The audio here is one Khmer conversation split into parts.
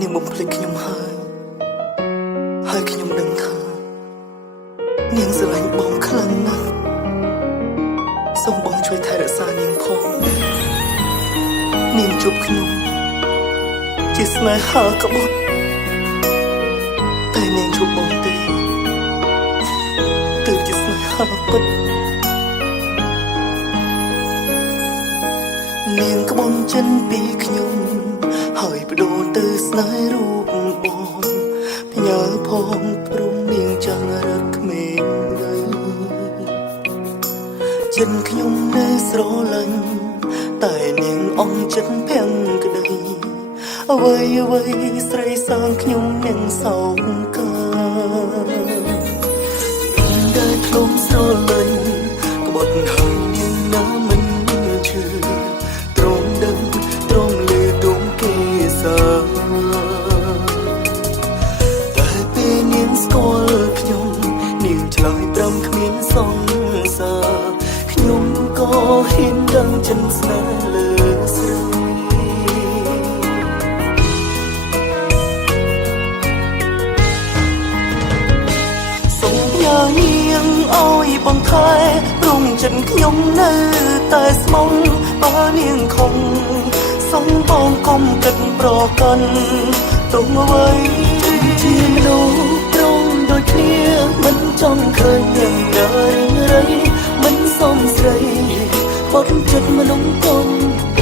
នាងបំភ្លេចខ្ញុំហើយខ្ញុំដឹងថានាងស្រឡាញ់បងខ្លាំងណាស់សូមបងជួយថែរក្សានាងផងនាងជួបខ្ញុំជាស្នេហាក្បត់តែនាងជួបបងទេទើបជាស្នេហាពិតនាងក្បន់ចិនពីខ្ញុំហើយបដូរទៅស្នេហ៍រូបបងផ្ញើផងព្រមនាងចាំរកក្មេងចិនខ្ញុំនៅស្រឡាញ់តែនាងអង្ចិត្តភាំងក្តីអ្វីស្រីសាងខ្ញុំនឹងសោកការដែលធ្លុំស្រលាញ់ក្បត់ហើយនាងណាមិនឈឺទ្រង់ដឹងទ្រង់លឺដងគេសាតែពេលនាងស្គាល់ខ្ញុំនាងឆ្លើយត្រឹមគ្មានសង្សារខ្ញុំក៏ហ៊ានដឹងចិនស្នេហ៍លើស្រីសូមញ៉ានាងអើយបងថែព្រមចិនខ្ញុំនៅតែស្មងបើនាងខំសូមបងកុំគិតប្រកាន់ទុំអ្វីជាមនុស្សត្រង់ដូចគ្នាមិនចង់ឃើញនាងណារីងរៃមិនសមស្រីបត់ចិត្តមនុស្សកុំប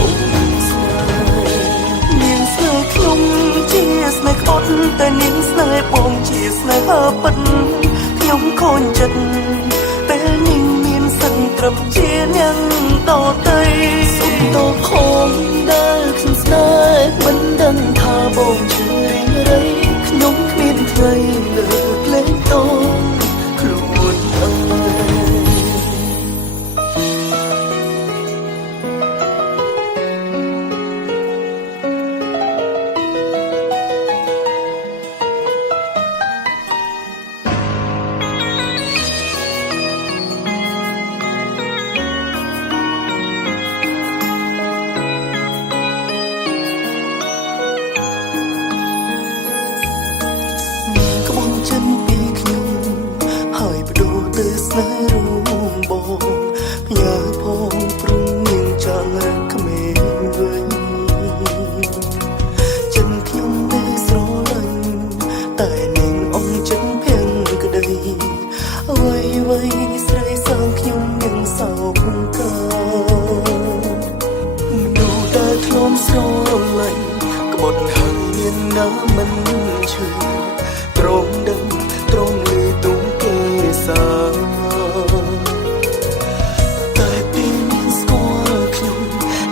ងស្នេហ៍នាងស្នេហ៍ខ្ញុំជាស្នេហ៍ក្បត់តែនាងស្នេហ៍បងជាស្នេហាពិតខ្ញុំខូចចិត្តពេលនាងមានសិនត្រឹមជានាងតទៅសុំតបផងដែលខ្ញុំស្នេហ៍មិនដឹងថាបងជារីងរៃខ្ញុំគ្មានអ្វីលើកលែងតងខ្លួនអើយចិនពីខ្ញុំហើយបដូរទៅស្នេហ៍រូបបងផ្ញើផងព្រមនាងចាំរកក្មេងវិញចិនខ្ញុំនៅស្រឡាញ់តែនាងអងចិត្តភាំងក្តីអ្វីស្រីសាងខ្ញុំនឹងសោកការមនុស្សដែលធ្លាប់ស្រឡាញ់ក្បត់ហើយមានណាមិនឈឺត្រង់ដឹងត្រង់លឺទុំគេសាតែពេលនាងស្គាល់ខ្ញុំ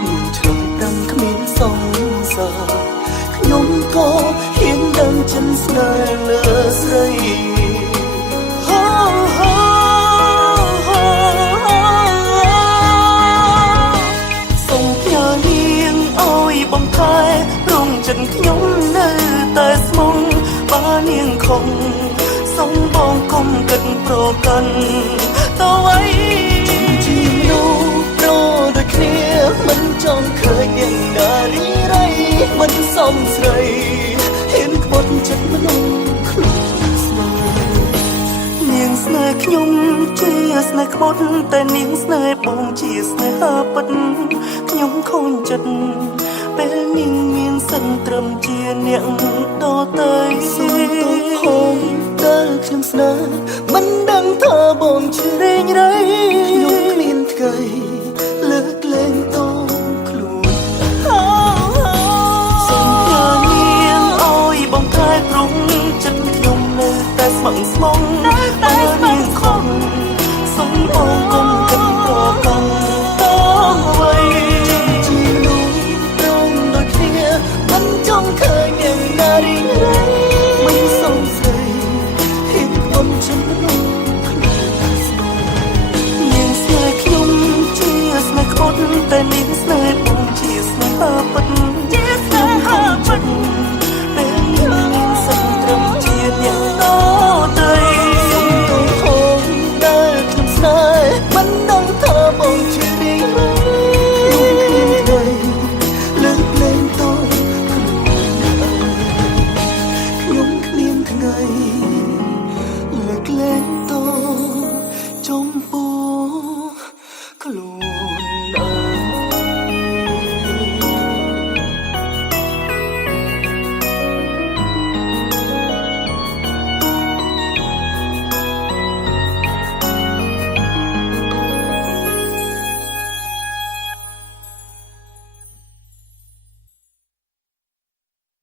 នាងឆ្លងដឹងគ្មានសង្សារខ្ញុំក៏ហ៊ានដឹងចិនស្នេហ៍លើស្រីសូមផ្ញើនាងអើយបងថែព្រមចិនខ្ញុំនៅតែស្មងបើនាងខំសូមបងកុំគិតប្រកាន់តើអ្វីជាមនុស្សប្រដូចគ្នាមិនចង់ឃើញនាងណារីរៃមិនសមស្រីហ៊ានក្បត់ចិត្តមនុស្សខ្លួនស្នេហ៍នាងស្នេហ៍ខ្ញុំជាស្នេហ៍ក្បត់តែនាងស្នេហ៍បងជាស្នេហាពិតខ្ញុំខូចចិត្តពេលនាងមានសិនត្រឹមជាអ្នកដទៅសូមទោសផងដែលខ្ញុំស្នេហ៍មិនដឹងថាបងជារែងរៃខ្ញុំគ្មានថ្ងៃលើកលែងតងខ្លួនសូមផ្ញើនាងអើយបងថែព្រមចិត្តខ្ញុំនៅតែស្មឹងស្មងតែនាងខំសូមបងកុំគិតប្រកាន់តអ្វីមិនចង់ឃើញនាងណារីងរៃមិនសមស្រីហ៊ានក្បត់ចិត្តមនុស្សខ្លួនស្នេហ៍នាងស្នេហ៍ខ្ញុំជាស្នេហ៍ក្បត់តែនាងស្នេហ៍បងជាស្នេហាពិតជាស្នេហាពិតពេលនាងមានសិនត្រឹមជាអ្នកតទៅសូមទោសផងដែលខ្ញុំស្នេហ៍មិនដឹងថាបងជារីងរៃខ្ញុំគ្មានអ្វីលើកលែងតង តោចំពោះ